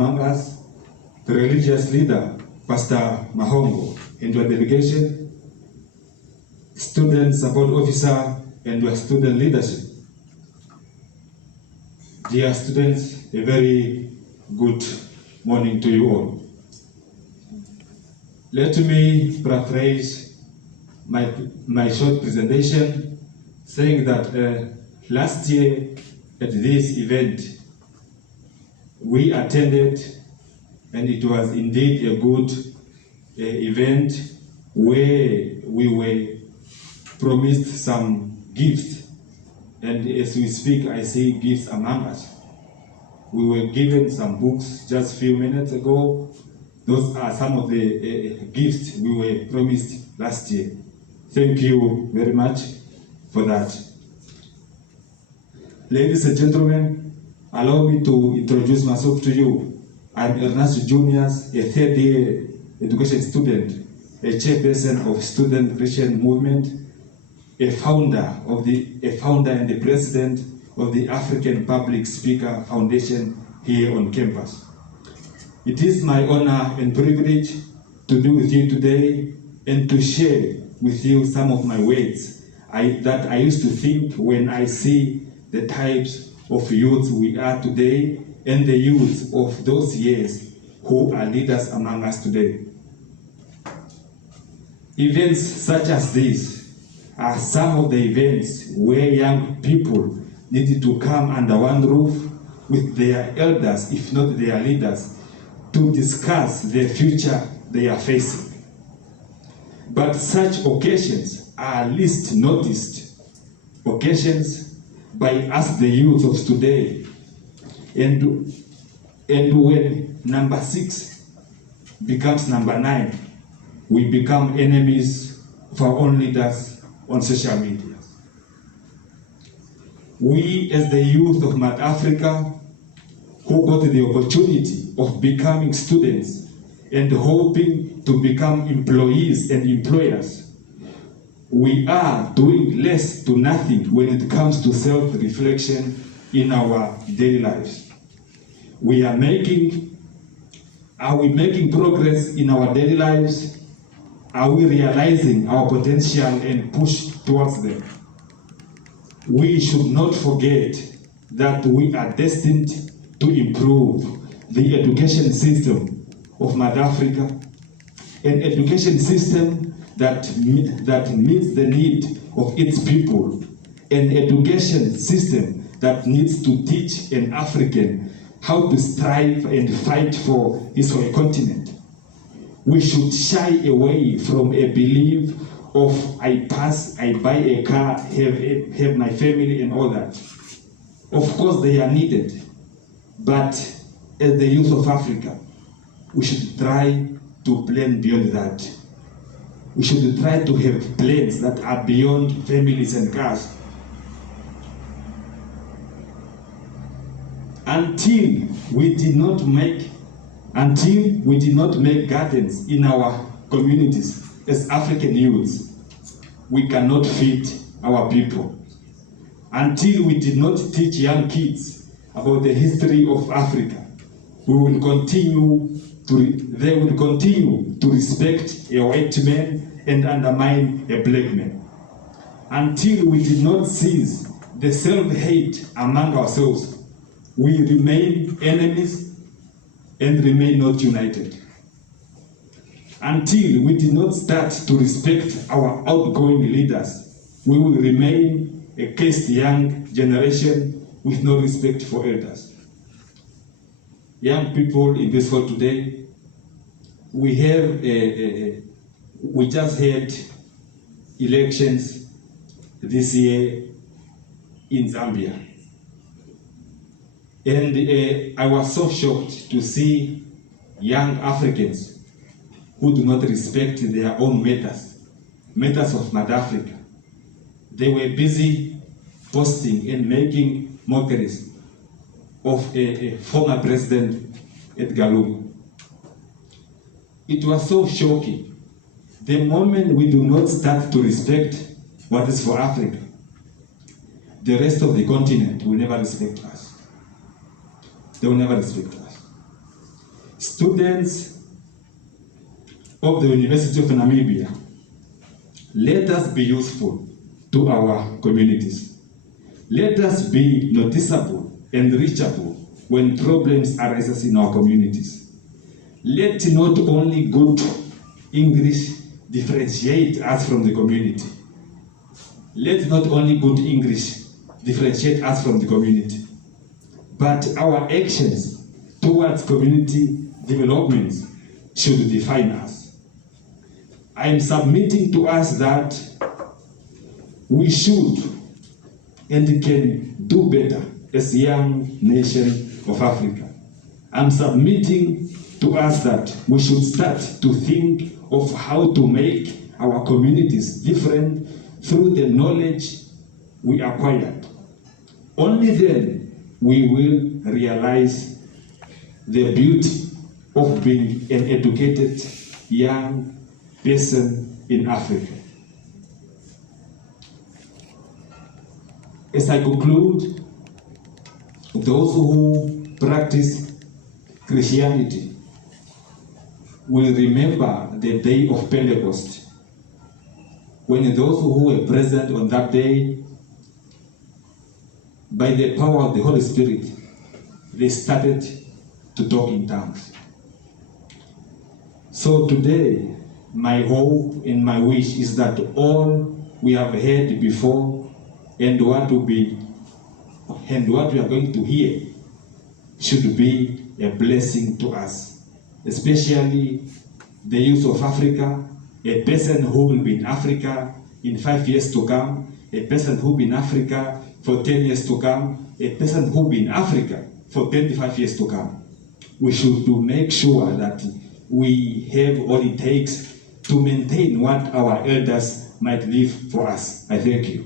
among us, the religious leader, Pastor Mahongo, and your delegation, student support officer, and your student leadership. Dear students, a very good morning to you all. Let me paraphrase my short presentation, saying that last year at this event, we attended, and it was indeed a good event where we were promised some gifts. And as we speak, I see gifts among us. We were given some books just a few minutes ago. Those are some of the gifts we were promised last year. Thank you very much for that. Ladies and gentlemen, allow me to introduce myself to you. I'm Ernest Juniors, a third-year education student, a chairperson of Student Christian Movement, a founder and the president of the African Public Speaker Foundation here on campus. It is my honor and privilege to be with you today and to share with you some of my words that I used to think when I see the types of youth we are today and the youth of those years who are leaders among us today. Events such as this are some of the events where young people needed to come under one roof with their elders, if not their leaders, to discuss the future they are facing. But such occasions are least noticed occasions by us, the youth of today. And when number 6 becomes number 9, we become enemies of our own leaders on social media. We, as the youth of Mad Africa, who got the opportunity of becoming students and hoping to become employees and employers, we are doing less to nothing when it comes to self-reflection in our daily lives. Are we making progress in our daily lives? Are we realizing our potential and push towards them? We should not forget that we are destined to improve the education system of Mad Africa, an education system that meets the need of its people, an education system that needs to teach an African how to strive and fight for his whole continent. We should shy away from a belief of I buy a car, have my family and all that. Of course they are needed, but as the youth of Africa, we should try to plan beyond that. We should try to have plans that are beyond families and cars. Until we did not make gardens in our communities as African youths, we cannot feed our people. Until we did not teach young kids about the history of Africa, they will continue to respect a white man and undermine a black man. Until we did not cease the self-hate among ourselves, we remain enemies and remain not united. Until we did not start to respect our outgoing leaders, we will remain a caste young generation with no respect for elders. Young people in this world today, we just had elections this year in Zambia. And I was so shocked to see young Africans who do not respect their own matters of Mad Africa. They were busy posting and making mockeries of a former president, Edgar Lungu. It was so shocking. The moment we do not start to respect what is for Africa, the rest of the continent will never respect us. They will never respect us. Students of the University of Namibia, let us be useful to our communities. Let us be noticeable and reachable when problems arise in our communities. Let not only good English differentiate us from the community. Let not only good English differentiate us from the community, but our actions towards community development should define us. I am submitting to us that we should and can do better as a young nation of Africa. I'm submitting to us that we should start to think of how to make our communities different through the knowledge we acquired. Only then we will realize the beauty of being an educated young person in Africa. As I conclude, those who practice Christianity will remember the day of Pentecost, when those who were present on that day, by the power of the Holy Spirit, they started to talk in tongues. So today, my hope and my wish is that all we have heard before and what we are going to hear should be a blessing to us, especially the youth of Africa, a person who will be in Africa in 5 years to come, a person who will be in Africa for 10 years to come, a person who will be in Africa for 25 years to come. We should make sure that we have all it takes to maintain what our elders might leave for us. I thank you.